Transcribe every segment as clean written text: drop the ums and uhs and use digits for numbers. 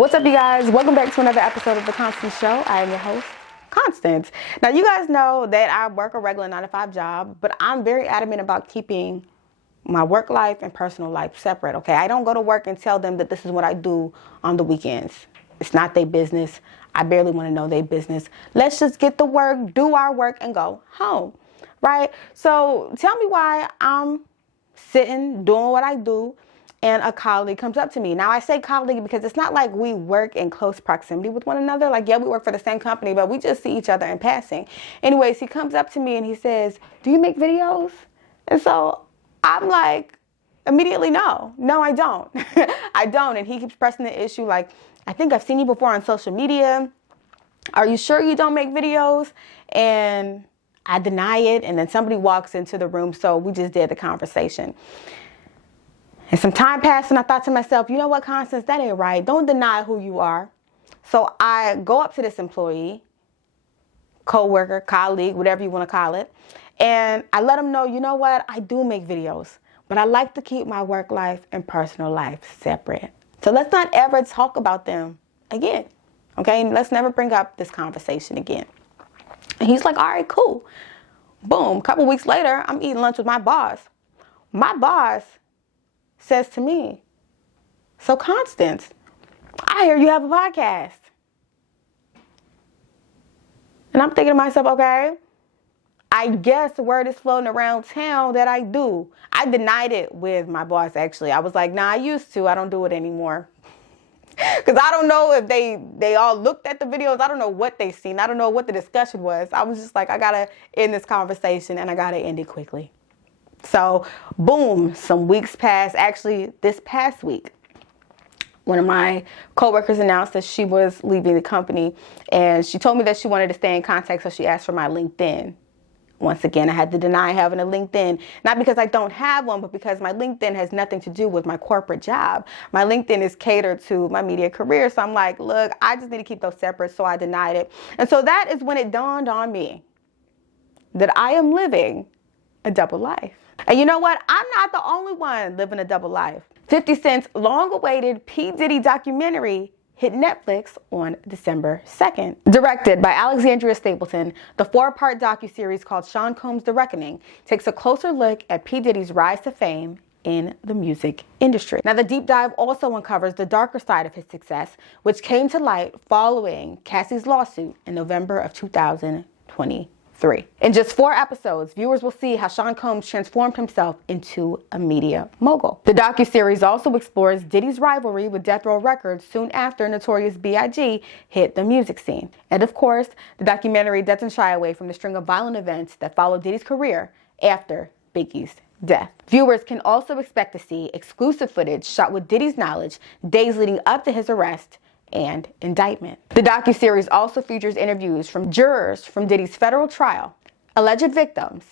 What's up, you guys? Welcome back to another episode of The Constance Show. I am your host, Constance. Now, you guys know that I work a regular 9-to-5 job, but I'm very adamant about keeping my work life and personal life separate, okay? I don't go to work and tell them that this is what I do on the weekends. It's not their business. I barely want to know their business. Let's just get to work, do our work, and go home, right? So tell me why I'm sitting, doing what I do, and a colleague comes up to me. Now, I say colleague because it's not like we work in close proximity with one another. Like, yeah, we work for the same company, but we just see each other in passing. Anyways, he comes up to me and he says, "Do you make videos?" And so I'm like, immediately, no, I don't. I don't. And he keeps pressing the issue like, "I think I've seen you before on social media. Are you sure you don't make videos?" And I deny it. And then somebody walks into the room. So we just did the conversation. And some time passed and I thought to myself, you know what, Constance, that ain't right. Don't deny who you are. So I go up to this employee, co-worker, colleague, whatever you want to call it. And I let him know, you know what, I do make videos, but I like to keep my work life and personal life separate. So let's not ever talk about them again. Okay, and let's never bring up this conversation again. And he's like, all right, cool. Boom, a couple weeks later, I'm eating lunch with my boss. My boss says to me, "So Constance, I hear you have a podcast." And I'm thinking to myself, okay, I guess the word is floating around town that I do. I denied it with my boss, actually. I was like, nah, I used to. I don't do it anymore. Because I don't know if they all looked at the videos. I don't know what they seen. I don't know what the discussion was. I was just like, I got to end this conversation and I got to end it quickly. So, boom, some weeks passed. Actually, this past week, one of my coworkers announced that she was leaving the company, and she told me that she wanted to stay in contact, so she asked for my LinkedIn. Once again, I had to deny having a LinkedIn, not because I don't have one, but because my LinkedIn has nothing to do with my corporate job. My LinkedIn is catered to my media career, so I'm like, look, I just need to keep those separate, so I denied it. And so that is when it dawned on me that I am living a double life. And you know what? I'm not the only one living a double life. 50 Cent's long-awaited P. Diddy documentary hit Netflix on December 2nd. Directed by 𝐬𝐮𝐬𝐫𝐿, the 4-part docuseries called 𝐬𝐮 The Reckoning takes a closer look at P. Diddy's rise to fame in the music industry. Now, the deep dive also uncovers the darker side of his success, which came to light following Cassie's lawsuit in November of 2023. In just 4 episodes, viewers will see how Sean Combs transformed himself into a media mogul. The docuseries also explores Diddy's rivalry with Death Row Records soon after Notorious B.I.G. hit the music scene. And of course, the documentary doesn't shy away from the string of violent events that followed Diddy's career after Biggie's death. Viewers can also expect to see exclusive footage shot with Diddy's knowledge days leading up to his arrest and indictment. The docuseries also features interviews from jurors from Diddy's federal trial, alleged victims,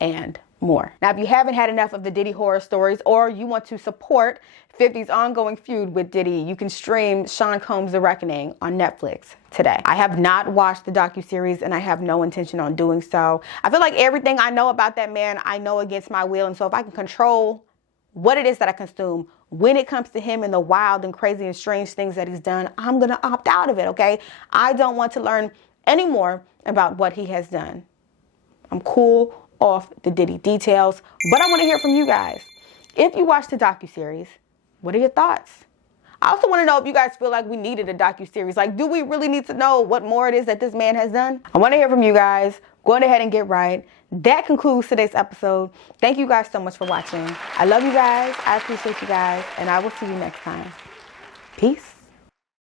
and more. Now, if you haven't had enough of the Diddy horror stories or you want to support 50's ongoing feud with Diddy, you can stream 𝐬𝐮 The Reckoning on Netflix today. I have not watched the docuseries and I have no intention on doing so. I feel like everything I know about that man, I know against my will. And so if I can control what it is that I consume when it comes to him and the wild and crazy and strange things that he's done, I'm going to opt out of it, okay? I don't want to learn any more about what he has done. I'm cool off the Diddy details, but I want to hear from you guys. If you watched the docuseries, what are your thoughts? I also want to know if you guys feel like we needed a docuseries. Like, do we really need to know what more it is that this man has done? I want to hear from you guys. Go ahead and get right. That concludes today's episode. Thank you guys so much for watching. I love you guys. I appreciate you guys. And I will see you next time. Peace.